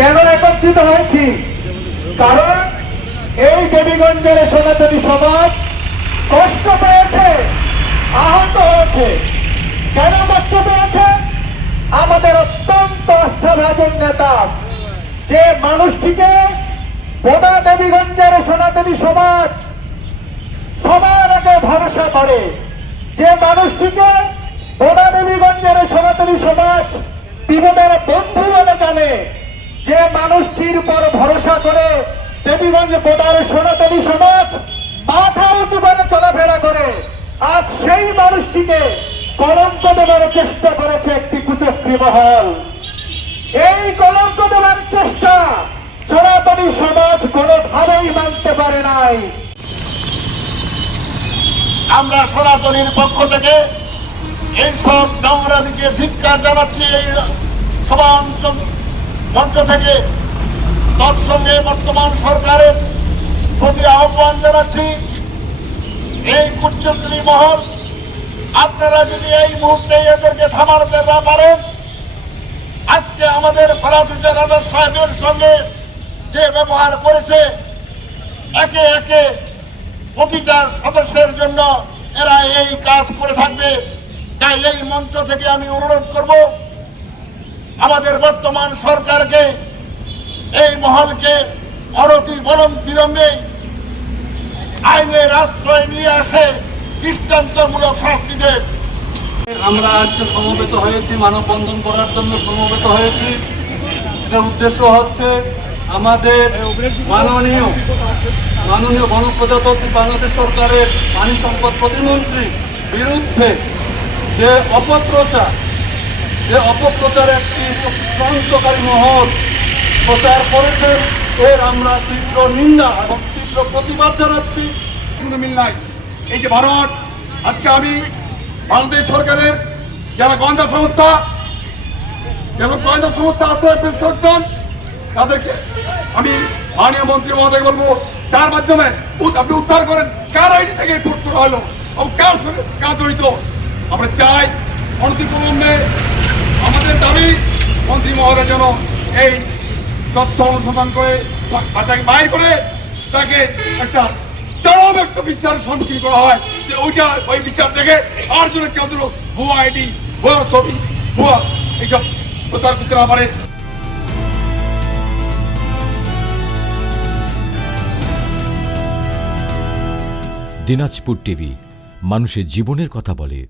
কেন একত্রিত হয়েছি? কারণ এই দেবীগঞ্জের সনাতনী সমাজ কষ্ট পেয়েছে, আহত হয়েছে। কেন কষ্ট পেয়েছে? আমাদের অত্যন্ত আস্থাভাজন নেতা যে মানুষটিকে বোদা দেবীগঞ্জের সনাতনী সমাজ সবার আগে ভরসা করে, যে মানুষটিকে বোদা দেবীগঞ্জের সনাতনী সমাজ বিপদের বন্ধু বলে জানে, যে মানুষটির উপর ভরসা করে দেবীগঞ্জ বোদার সনাতনী সমাজ মাথা উঁচু করে চলাফেরা করে, আজ সেই মানুষটিকে কলঙ্ক দেবার চেষ্টা করেছে একটি কুচক্রী মহল। এই কলঙ্ক দেবার চেষ্টা সনাতনী সমাজ কোনোভাবেই মানতে পারে নাই। আমরা সনাতনীর পক্ষ থেকে এইসব নোংরামিকে ধিক্কার জানাচ্ছি এই সভা মঞ্চ থেকে। তৎসঙ্গে বর্তমান সরকারের প্রতি আহ্বান জানাচ্ছি, এই কুচক্রী মহল আপনারা যদি এই মুহূর্তে এদেরকে থামাতে না পারেন, আজকে আমাদের ফরাজুজ্জান আজাদ সাহেবের সঙ্গে যে ব্যবহার করেছে, একে একে প্রতিটা সদস্যের জন্য এরা এই কাজ করে থাকবে। তাই এই মঞ্চ থেকে আমি অনুরোধ করব আমাদের বর্তমান সরকারকে এই মহলকে অনতি বিলম্বে আইনের আশ্রয় নিয়ে আসে দৃষ্টান্তমূলক শাস্তি দেয়। আমরা আজকে সমবেত হয়েছি, মানববন্ধন করার জন্য সমবেত হয়েছি। এটার উদ্দেশ্য হচ্ছে আমাদের মাননীয় গণপ্রজাতন্ত্রী বাংলাদেশ সরকারের পানি সম্পদ প্রতিমন্ত্রী বিরুদ্ধে যে অপপ্রচার একটি চক্রান্তকারী মহল প্রচার করেছে, এর আমরা তীব্র নিন্দা এবং তীব্র প্রতিবাদ জানাচ্ছি। মিল নাই। এই যে ভারত, আজকে আমি বাংলাদেশ সরকারের যারা গোয়েন্দা সংস্থা আছে প্রেসক্রিপশন, তাদেরকে আমি মাননীয় মন্ত্রী মহোদয় বলবো, তার মাধ্যমে আপনি উদ্ধার করেন কার আইডি থেকে পোস্ট করা হলো এবং কার সঙ্গে কাজ জড়িত। আমরা চাই অনতিবিলম্বে আমাদের দাবি মন্ত্রী মহোদয় যেন এই তথ্য অনুসন্ধান করে তাকে বাইর করে তাকে একটা চরম একটা বিচারের সম্মুখীন করা হয়, যে ওই বিচার থেকে আর জন্য কেউ যেন ভুয়া আইডি, ভুয়া ছবি, ভুয়া এইসব প্রচার করতে না পারে। দিনাজপুর টিভি, মানুষের জীবনের কথা বলে।